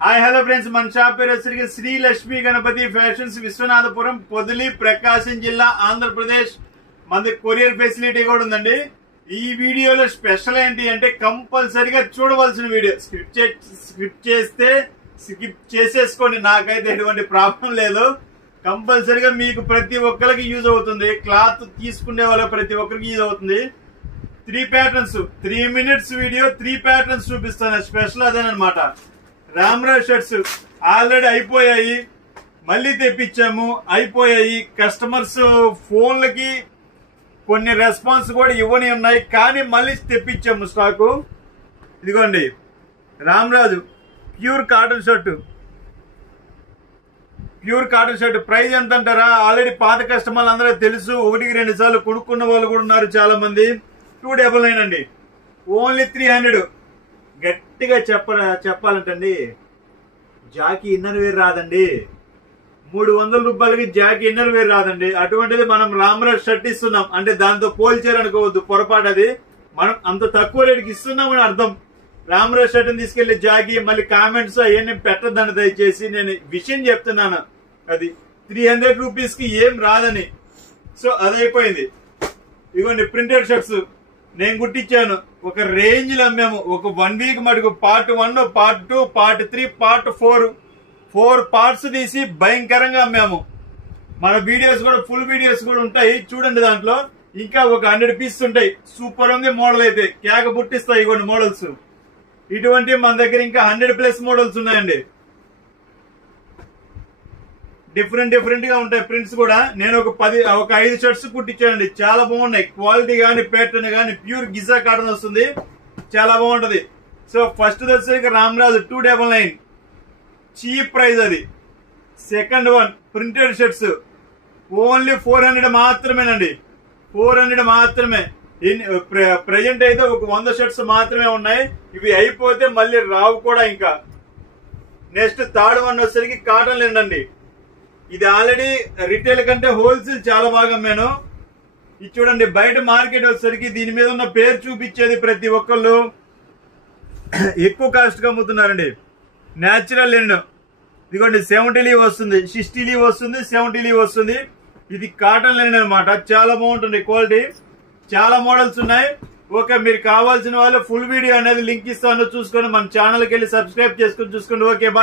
Hi hello friends, మన shop పేరు వచ్చరికి శ్రీ లక్ష్మీ గణపతి ఫ్యాషన్స్, విశ్వనాథపురం, పొదిలి, ప్రకాశం జిల్లా, ఆంధ్రప్రదేశ్. మనది కొరియర్ ఫెసిలిటీ కూడా ఉందండి. ఈ వీడియోలో స్పెషల్ ఏంటి అంటే కంపల్సరిగా చూడవలసిన వీడియో. స్క్రిప్ట్ చేస్తే స్కిప్ చేసేసుకోండి, నాకైతే ఎటువంటి ప్రాబ్లం లేదు. కంపల్సరిగా మీకు ప్రతి ఒక్కరికి యూజ్ అవుతుంది. క్లాత్ తీసుకునే వాళ్ళకి ప్రతి ఒక్కరికి యూజ్ అవుతుంది. 3 ప్యాటర్న్స్, 3 minutes వీడియో, 3 ప్యాటర్న్స్ చూపిస్తాను. స్పెషల్ అదేనమాట. రామ్రాజ్ షర్ట్స్ ఆల్రెడీ అయిపోయాయి, మళ్ళీ తెప్పించాము, అయిపోయాయి. కస్టమర్స్ ఫోన్లకి కొన్ని రెస్పాన్స్ కూడా ఇవ్వని ఉన్నాయి, కానీ మళ్ళీ తెప్పించాము స్టాకు. ఇదిగోండి Ramraju pure cotton shirt. Pure cotton shirt price ఎంత అంటారా? ఆల్రెడీ పాత కస్టమర్లు అందరూ తెలుసు. 1-2 సార్లు కొనుక్కున్న వాళ్ళు కూడా ఉన్నారు చాలా మంది. 299 అండి, ఓన్లీ 300. గట్టిగా చెప్పాలంటండి, జాకీ ఇన్నర్ వేర్ రాదండి. 300 రూపాయలకి జాకీ ఇన్నర్ వేర్ రాదండి. అటువంటిది మనం రామ్రాజ్ షర్ట్ ఇస్తున్నాం అంటే దాంతో పోల్చారు అనుకోవద్దు, పొరపాటు. అది మనం అంత తక్కువ రేటుకి ఇస్తున్నామని అర్థం. రామ్రాజ్ షర్ట్ తీసుకెళ్లి జాకీ మళ్ళీ కామెంట్స్ అవన్నీ పెట్టద్దని దయచేసి. నేను విషయం చెప్తున్నాను, అది 300 రూపీస్ కి ఏం రాదని. సో అదైపోయింది. ఇదిగోండి ప్రింటెడ్ షర్ట్స్ నేను కుట్టించాను. ఒక రేంజ్ లో అమ్మాము. ఒక 1 వీక్ మటుకు part 1, part 2, part 3, part 4 parts తీసి భయంకరంగా అమ్మాము. మన వీడియోస్ కూడా, ఫుల్ వీడియోస్ కూడా ఉంటాయి చూడండి. దాంట్లో ఇంకా ఒక 100 పీసెస్ ఉంటాయి. సూపర్ ఉంది మోడల్ అయితే, కేక పుట్టిస్తాయి కొన్ని మోడల్స్. ఇటువంటి మన దగ్గర ఇంకా 100+ మోడల్స్ ఉన్నాయండి. డిఫరెంట్ గా ఉంటాయి ప్రింట్స్ కూడా. నేను ఒక 5 షర్ట్స్ కుట్టించానండి. చాలా బాగున్నాయి. క్వాలిటీ గానీ, ప్యాటర్న్ గానీ ప్యూర్ గిజా కాటన్ వస్తుంది, చాలా బాగుంటది. సో ఫస్ట్ వచ్చేసి రామ్రాజ్ 299, చీప్ ప్రైస్ అది. Second one printed shirts only 400 మాత్రమేనండి. 400 మాత్రమే. ప్రెజెంట్ అయితే ఒక 100 షర్ట్స్ మాత్రమే ఉన్నాయి. ఇవి అయిపోతే మళ్ళీ రావు కూడా ఇంకా. నెక్స్ట్ థర్డ్ వన్ వచ్చేసరికి కాటన్ లేండి. ఇది ఆల్రెడీ రిటైల్ కంటే హోల్సేల్ చాలా బాగా అమ్మాను. ఇది చూడండి, బయట మార్కెట్ వచ్చేసరికి దీని మీద ఉన్న పేరు చూపించేది ప్రతి ఒక్కళ్ళు ఎక్కువ కాస్ట్ గా అమ్ముతున్నారండి. Natural linen. ఇదిగోండి 70 లీవ్ వస్తుంది, 60 లీవ్ వస్తుంది, 70 లీవ్ వస్తుంది. ఇది కాటన్ లినెన్ అనమాట. చాలా బాగుంటుంది క్వాలిటీ. చాలా మోడల్స్ ఉన్నాయి. ఓకే, మీరు కావాల్సిన వాళ్ళు ఫుల్ వీడియో అనేది లింక్ ఇస్తాను, చూసుకొని మన ఛానల్కి వెళ్ళి సబ్స్క్రైబ్ చేసుకొని చూసుకోండి. Okay, bye.